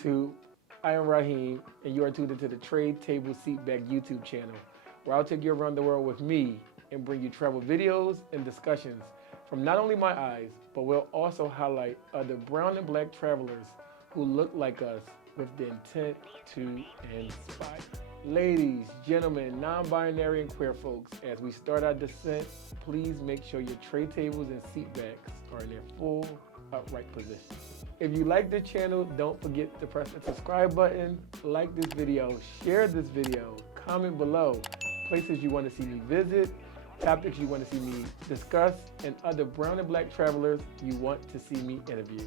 YouTube. I am Raheem, and you are tuned into the Trade Table Seatback YouTube channel, where I'll take you around the world with me and bring you travel videos and discussions from not only my eyes, but we'll also highlight other brown and black travelers who look like us with the intent to inspire. Ladies, gentlemen, non-binary and queer folks, as we start our descent, please make sure your tray tables and seat backs are in their full upright position. If you like the channel, don't forget to press the subscribe button, like this video, share this video, comment below places you want to see me visit, topics you want to see me discuss, and other brown and black travelers you want to see me interview.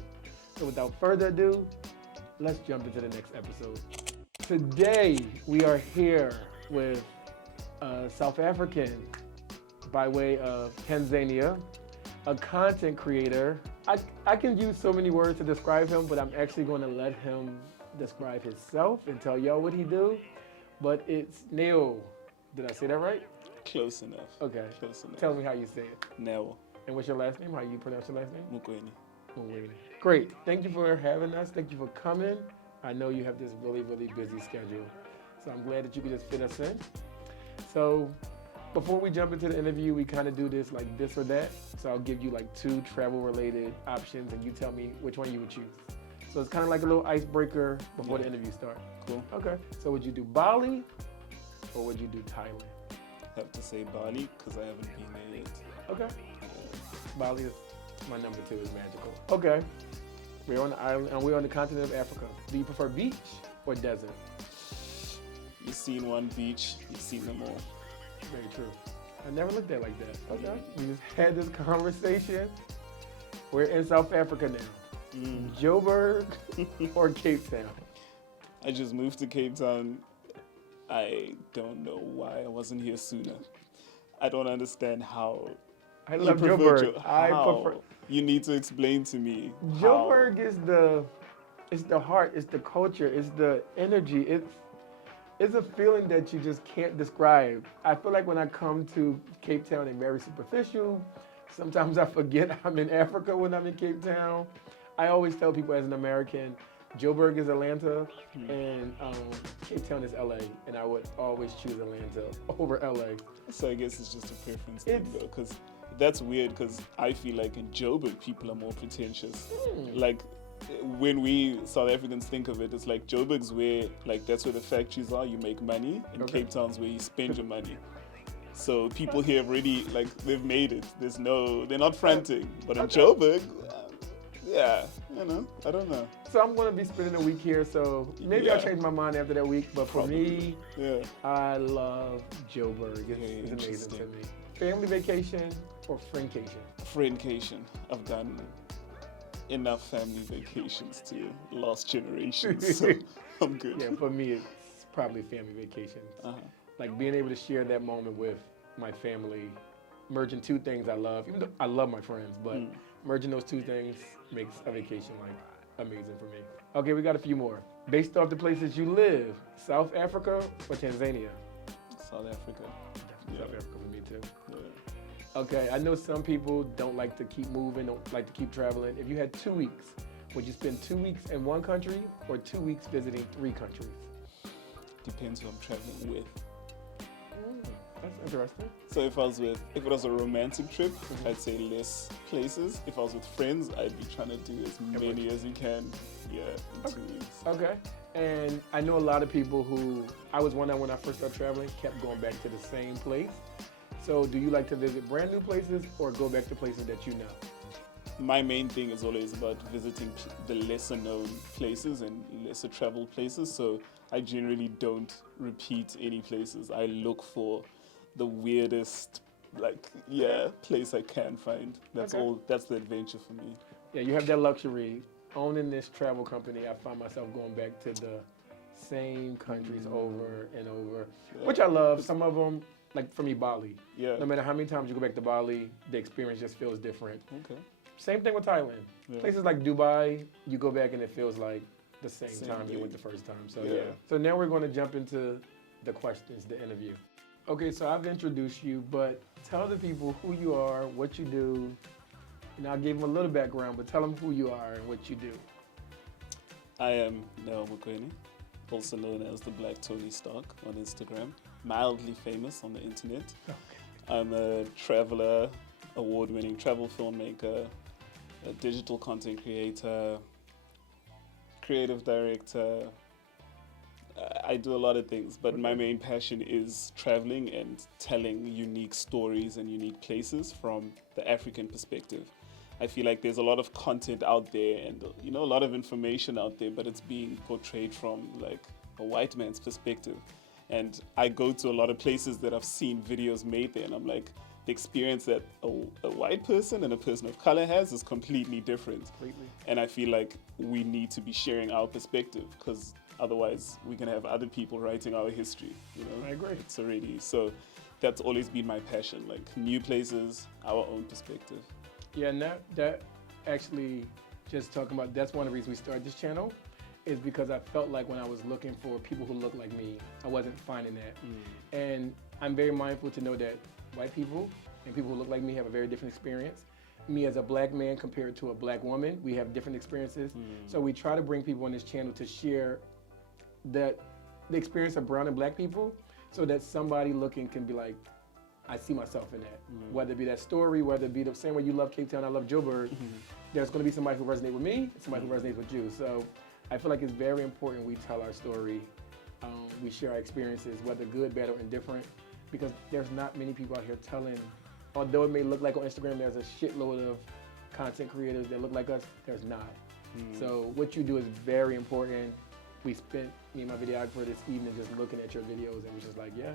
So without further ado, let's jump into the next episode. Today, we are here with a South African by way of Tanzania, a content creator. I can use so many words to describe him, but I'm actually going to let him describe himself and tell y'all what he do. But it's Neo. Did I say that right? Close enough. Okay. Close enough. Tell me how you say it. Neo. And what's your last name? How you pronounce your last name? Mokuene. Mokuene. Great. Thank you for having us. Thank you for coming. I know you have this really, really busy schedule. So I'm glad that you could just fit us in. So before we jump into the interview, we kind of do this like this or that. So I'll give you like 2 travel-related options, and you tell me which one you would choose. So it's kind of like a little icebreaker before the interview starts. Cool. Okay. So would you do Bali or would you do Thailand? I have to say Bali because I haven't been there yet. Okay. Bali is my number 2 is magical. Okay. We're on the island, and we're on the continent of Africa. Do you prefer beach or desert? You've seen one beach, you've seen them all. Very true. I never looked at it like that. Okay. We just had this conversation. We're in South Africa now. Joburg or Cape Town? I just moved to Cape Town. I don't know why I wasn't here sooner. I don't understand how. I love Joburg. I prefer. You need to explain to me. Joburg is the heart, it's the culture, it's the energy. It's a feeling that you just can't describe. I feel like when I come to Cape Town, I'm very superficial. Sometimes I forget I'm in Africa when I'm in Cape Town. I always tell people as an American, Joburg is Atlanta and Cape Town is LA, and I would always choose Atlanta over LA. So I guess it's just a preference thing though, because that's weird because I feel like in Joburg people are more pretentious. Like when we South Africans think of it, it's like Joburg's where like that's where the factories are, you make money, and Cape Town's where you spend your money. So people here have already like they've made it. They're not frantic. But in Joburg, yeah, I don't know. So I'm going to be spending a week here, so maybe I'll change my mind after that week. But for me, I love Joburg. It's amazing to me. Family vacation or friendcation? Friendcation. I've done enough family vacations to last generations, so I'm good. Yeah, for me, it's probably family vacations. Like being able to share that moment with my family, merging 2 things I love. Even though I love my friends, but merging those 2 things makes a vacation like amazing for me. Okay, we got a few more. Based off the places you live, South Africa or Tanzania? South Africa. South Africa for me too. Yeah. Okay, I know some people don't like to keep moving, don't like to keep traveling. If you had 2 weeks, would you spend 2 weeks in one country or 2 weeks visiting 3 countries? Depends who I'm traveling with. That's interesting. So if it was a romantic trip, I'd say less places. If I was with friends, I'd be trying to do as many as you can, in 2 weeks. Okay. And I know a lot of people who, I was one that when I first started traveling, kept going back to the same place. So do you like to visit brand new places or go back to places that you know? My main thing is always about visiting the lesser known places and lesser traveled places. So I generally don't repeat any places. I look for the weirdest, place I can find. That's all. That's the adventure for me. Yeah, you have that luxury. Owning this travel company, I find myself going back to the same countries over and over, which I love. Some of them, like for me, Bali. Yeah. No matter how many times you go back to Bali, the experience just feels different. Okay. Same thing with Thailand. Yeah. Places like Dubai, you go back and it feels like the same time you went the first time. So So now we're going to jump into the questions, the interview. Okay, so I've introduced you, but tell the people who you are, what you do. And I gave them a little background, but tell them who you are and what you do. I am Neo Mokuene, also known as the Black Tony Stark on Instagram, mildly famous on the internet. Okay. I'm a traveler, award-winning travel filmmaker, a digital content creator, creative director. I do a lot of things, but my main passion is traveling and telling unique stories and unique places from the African perspective. I feel like there's a lot of content out there and a lot of information out there, but it's being portrayed from like a white man's perspective. And I go to a lot of places that I've seen videos made there, and I'm like, the experience that a white person and a person of color has is completely different. Completely. And I feel like we need to be sharing our perspective, because otherwise we can have other people writing our history. I agree. It's already so. That's always been my passion, like new places, our own perspective. Yeah, and that actually, just talking about, that's one of the reasons we started this channel, is because I felt like when I was looking for people who look like me, I wasn't finding that. And I'm very mindful to know that white people and people who look like me have a very different experience. Me as a black man compared to a black woman, we have different experiences. So we try to bring people on this channel to share the experience of brown and black people, so that somebody looking can be like, I see myself in that. Whether it be that story, whether it be the same way you love Cape Town, I love Joburg, there's gonna be somebody who resonates with me and somebody who resonates with you. So I feel like it's very important we tell our story, we share our experiences, whether good, bad, or indifferent, because there's not many people out here telling, although it may look like on Instagram there's a shitload of content creators that look like us, there's not. So what you do is very important. We spent, me and my videographer, this evening just looking at your videos and was just like, yeah,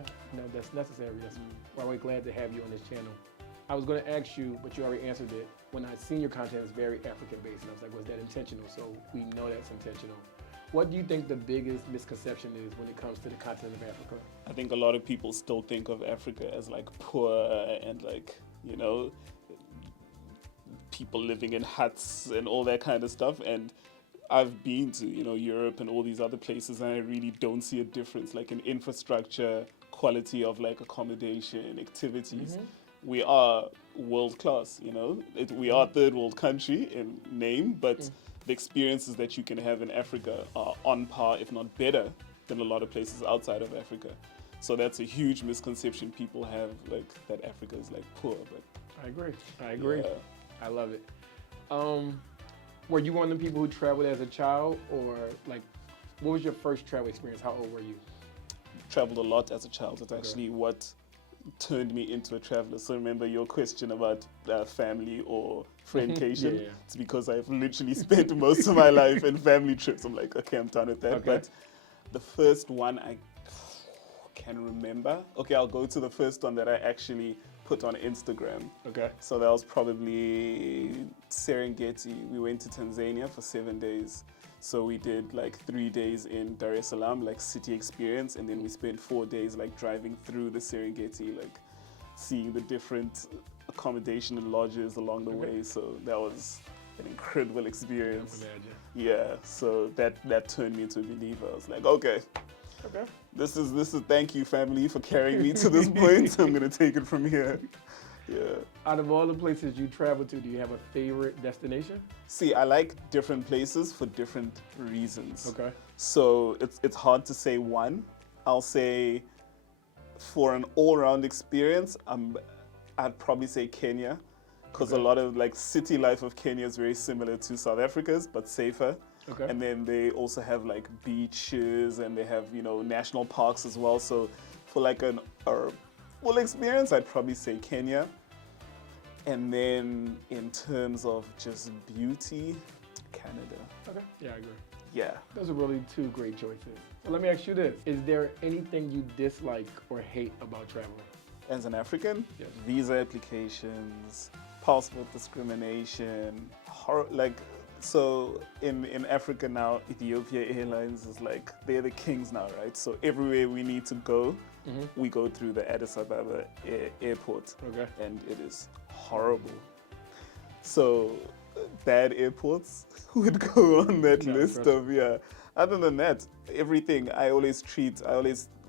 that's necessary. That's why we're glad to have you on this channel. I was going to ask you, but you already answered it. When I seen your content, it's very African-based, and I was like, was that intentional? So we know that's intentional. What do you think the biggest misconception is when it comes to the continent of Africa? I think a lot of people still think of Africa as like poor and like, people living in huts and all that kind of stuff. And I've been to, Europe and all these other places, and I really don't see a difference, like in infrastructure, quality of like accommodation, activities. We are world class, we are a third world country in name, but the experiences that you can have in Africa are on par, if not better, than a lot of places outside of Africa. So that's a huge misconception people have, like that Africa is like poor. But I agree. Yeah. I love it. Were you one of the people who traveled as a child, or like, what was your first travel experience? How old were you? Traveled a lot as a child. It's actually what turned me into a traveler. So remember your question about family or friendcation? It's because I've literally spent most of my life in family trips. I'm like, okay, I'm done with that. But the first one I can remember. Okay, I'll go to the first one that I actually put on Instagram. So that was probably Serengeti. We went to Tanzania for 7 days. So we did like 3 days in Dar es Salaam, like city experience, and then we spent 4 days like driving through the Serengeti, like seeing the different accommodation and lodges along the way. So that was an incredible experience. Yeah, so that turned me into a believer. I was like, okay. This is thank you, family, for carrying me to this point. I'm gonna take it from here. Yeah. Out of all the places you travel to, do you have a favorite destination? See, I like different places for different reasons. So it's hard to say one. I'll say for an all-round experience, I'd probably say Kenya, because a lot of like city life of Kenya is very similar to South Africa's, but safer. And then they also have like beaches, and they have, national parks as well. So for like a full experience, I'd probably say Kenya. And then in terms of just beauty, Canada. Yeah, I agree. Yeah. Those are really two great choices. So let me ask you this. Is there anything you dislike or hate about traveling? As an African, Yes. visa applications, passport discrimination, so in Africa now, Ethiopia Airlines is like, they're the kings now, right? So everywhere we need to go, we go through the Addis Ababa airport, and it is horrible. So bad airports would go on that list of, Other than that, everything,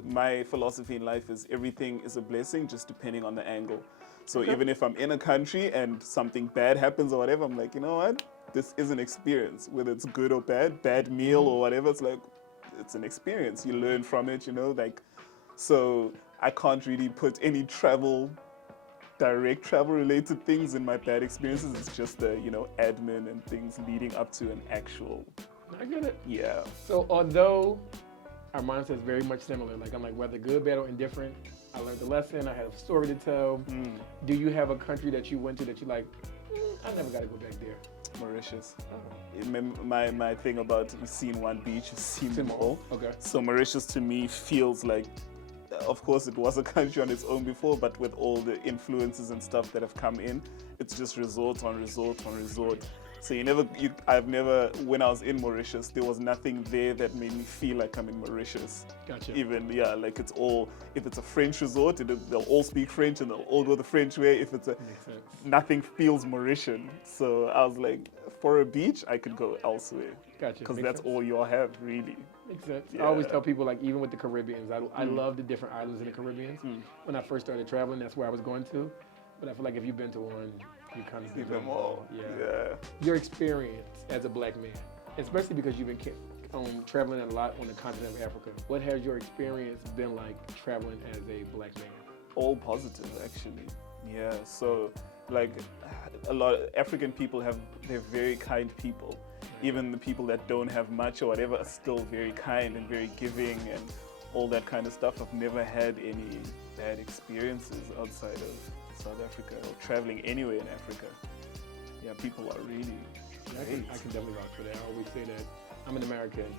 my philosophy in life is everything is a blessing, just depending on the angle. So even if I'm in a country and something bad happens or whatever, I'm like, you know what? this is an experience, whether it's good or bad meal or whatever. It's like, it's an experience. You learn from it, you know, like, so I can't really put any direct travel related things in my bad experiences. It's just the, you know, admin and things leading up to an actual. I get it. Yeah. So although our mindset is very much similar, like I'm like, whether good, bad, or indifferent, I learned the lesson, I had a story to tell. Do you have a country that you went to that you like, I never got to go back there? Mauritius. My thing about you've seen one beach, you've seen them all. Okay. So Mauritius to me feels like, of course it was a country on its own before, but with all the influences and stuff that have come in, it's just resort on resort on resort. So I've never, when I was in Mauritius, there was nothing there that made me feel like I'm in Mauritius. Gotcha. Even, yeah, like it's all, if it's a French resort, they'll all speak French and they'll all go the French way. If it's nothing feels Mauritian. So I was like, for a beach, I could go elsewhere. Gotcha. Because that's all you'll have, really. Makes sense. Yeah. I always tell people, like, even with the Caribbeans, I love the different islands in the Caribbean. When I first started traveling, that's where I was going to. But I feel like if you've been to one, you kind of See them all. Yeah. Your experience as a black man, especially because you've been traveling a lot on the continent of Africa. What has your experience been like traveling as a black man? All positive, actually. Yeah. So, like, a lot of African people they're very kind people. Even the people that don't have much or whatever are still very kind and very giving and all that kind of stuff. I've never had any bad experiences outside of South Africa or traveling anywhere in Africa. Yeah, people are really great. I can definitely vouch for that. I always say that I'm an American.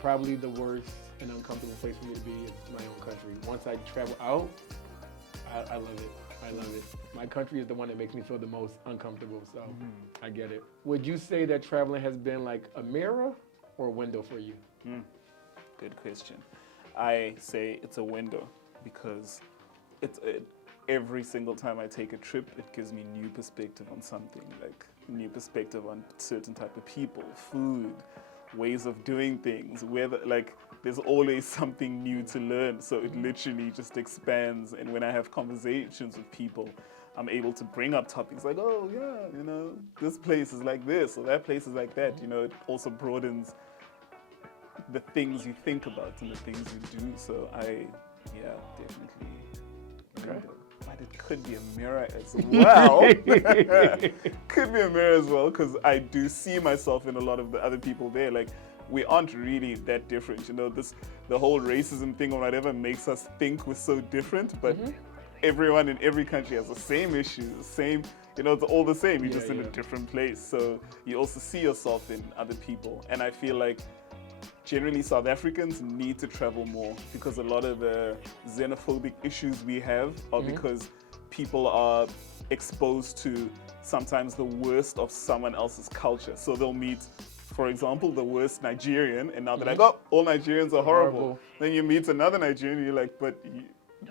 Probably the worst and uncomfortable place for me to be is my own country. Once I travel out, I love it. I love it. My country is the one that makes me feel the most uncomfortable, so I get it. Would you say that traveling has been like a mirror or a window for you? Good question. I say it's a window because every single time I take a trip, it gives me new perspective on something, like new perspective on certain type of people, food, ways of doing things, whether like there's always something new to learn. So it literally just expands. And when I have conversations with people, I'm able to bring up topics like, oh yeah, you know, this place is like this or that place is like that. You know, it also broadens the things you think about and the things you do. So definitely. Okay. But it could be a mirror as well. Could be a mirror as well, because I do see myself in a lot of the other people there. Like, we aren't really that different, you know. The whole racism thing or whatever makes us think we're so different, but everyone in every country has the same issues, same, you know, it's all the same. You're just in a different place. So you also see yourself in other people, and I feel like generally South Africans need to travel more because a lot of the xenophobic issues we have are because people are exposed to sometimes the worst of someone else's culture. So they'll meet, for example, the worst Nigerian, and now they're like, oh, all Nigerians are horrible. Then you meet another Nigerian, and you're like, but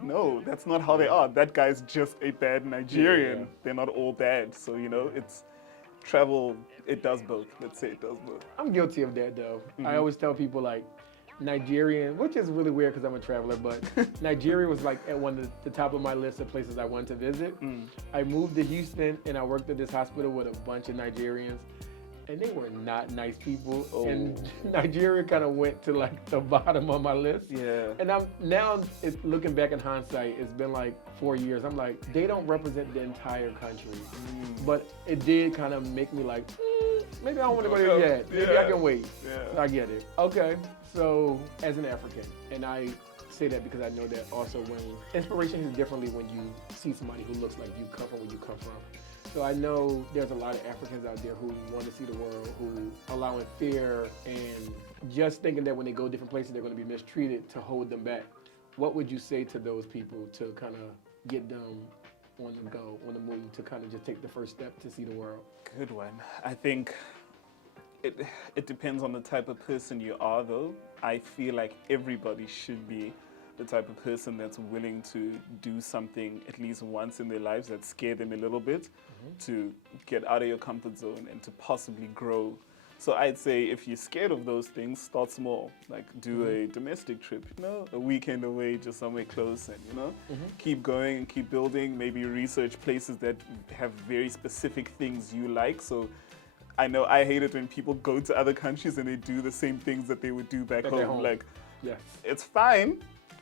no, that's not how they are. That guy's just a bad Nigerian. They're not all bad. So, you know, it's travel, it does both. Let's say it does both. I'm guilty of that, though. I always tell people, like, Nigerian, which is really weird because I'm a traveler, but Nigeria was like at one of the top of my list of places I wanted to visit. I moved to Houston and I worked at this hospital with a bunch of Nigerians, and they were not nice people. And Nigeria kind of went to like the bottom of my list. And looking back in hindsight, it's been like 4 years. I'm like, they don't represent the entire country, but it did kind of make me like, maybe I don't want to go there yet. Maybe I can wait. So I get it. Okay. So as an African, and I say that because I know that also when inspiration is differently when you see somebody who looks like you come from where you come from. So I know there's a lot of Africans out there who want to see the world, who allowing fear and just thinking that when they go different places they're going to be mistreated to hold them back. What would you say to those people to kind of get them on the go, on the move, to kind of just take the first step to see the world? Good one. I think it depends on the type of person you are, though. I feel like everybody should be the type of person that's willing to do something at least once in their lives that scare them a little bit, to get out of your comfort zone and to possibly grow. So I'd say if you're scared of those things, start small. Like do a domestic trip, you know, a weekend away, just somewhere close, and you know, keep going and keep building. Maybe research places that have very specific things you like. So I know I hate it when people go to other countries and they do the same things that they would do back Back at home. home. Like, Yes. it's fine.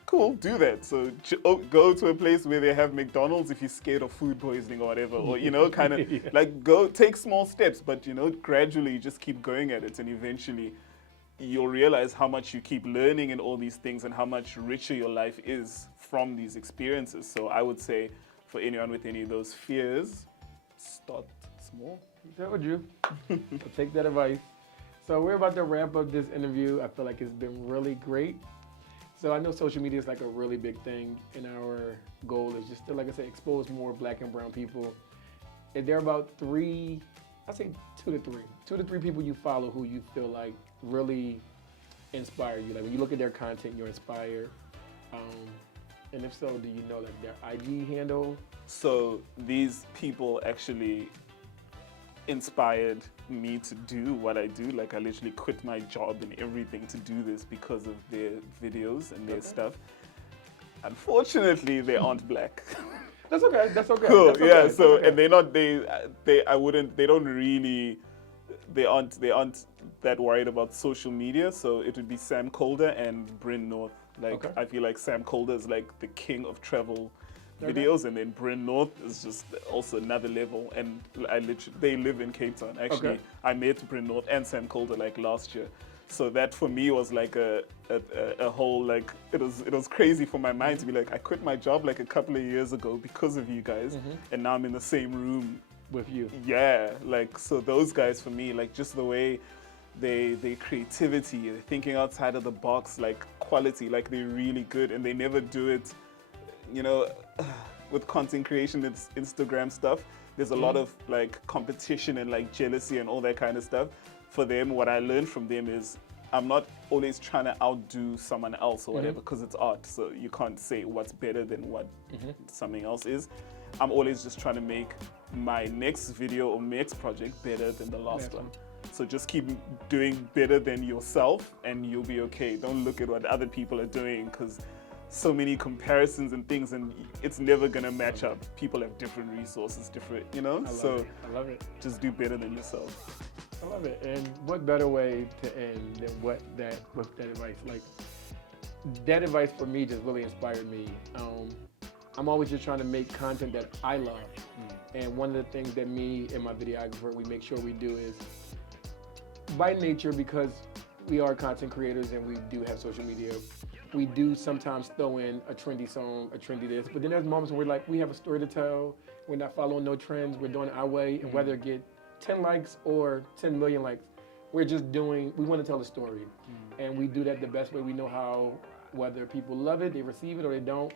Cool, do that. So go to a place where they have McDonald's if you're scared of food poisoning or whatever, or kind of Yeah. like go take small steps, but gradually just keep going at it, and eventually you'll realize how much you keep learning in all these things and how much richer your life is from these experiences. So I would say for anyone with any of those fears, start small. Told you. So take that advice. So we're about to wrap up this interview. I feel like it's been really great. So I know social media is like a really big thing, and our goal is just to, like I said, expose more Black and brown people. And there are about two to three people you follow who you feel like really inspire you. Like when you look at their content, you're inspired. And if so, do you know like their IG handle? So these people actually inspired me to do what I do. Like I literally quit my job and everything to do this because of their videos and their stuff. Unfortunately, they aren't Black. That's okay. That's okay. Cool. That's okay. Yeah. That's So okay. and they aren't that worried about social media. So it would be Sam Calder and Bryn North. Like I feel like Sam Calder is like the king of travel videos, and then Bryn North is just also another level. And they live in Cape Town. Actually, I met Bryn North and Sam Calder like last year. So that for me was like a whole like it was crazy for my mind to be like I quit my job like a couple of years ago because of you guys, and now I'm in the same room with you. Yeah, like so those guys for me, like just the way their creativity, they're thinking outside of the box, like quality, like they're really good, and they never do it, with content creation, it's Instagram stuff. There's a lot of like competition and like jealousy and all that kind of stuff. For them, what I learned from them is I'm not always trying to outdo someone else or whatever, because it's art, so you can't say what's better than what something else is. I'm always just trying to make my next video or next project better than the last one. So just keep doing better than yourself and you'll be okay. Don't look at what other people are doing, because so many comparisons and things, and it's never gonna match up. People have different resources, different, I love it. Just do better than yourself. I love it. And what better way to end than with that advice? Like that advice for me just really inspired me. I'm always just trying to make content that I love. And one of the things that me and my videographer, we make sure we do is, by nature, because we are content creators and we do have social media, we do sometimes throw in a trendy song, a trendy this, but then there's moments when we have a story to tell, we're not following no trends, we're doing it our way, and whether it get 10 likes or 10 million likes, we want to tell a story. And we do that the best way we know how, whether people love it, they receive it, or they don't.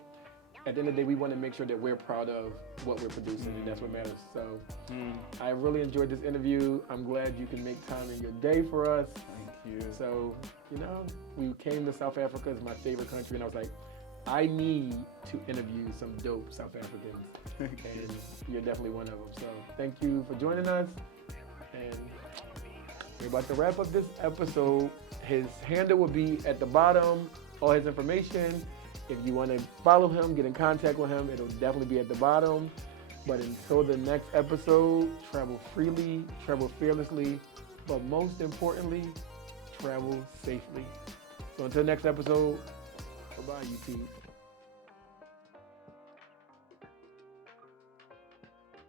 At the end of the day, we want to make sure that we're proud of what we're producing, and that's what matters. So I really enjoyed this interview. I'm glad you can make time in your day for us. Thank you. So, we came to South Africa, it's my favorite country, and I was like, I need to interview some dope South Africans. And you're definitely one of them. So thank you for joining us. And we're about to wrap up this episode. His handle will be at the bottom, all his information. If you want to follow him, get in contact with him, it'll definitely be at the bottom. But until the next episode, travel freely, travel fearlessly, but most importantly, travel safely. So until next episode, bye-bye, YouTube.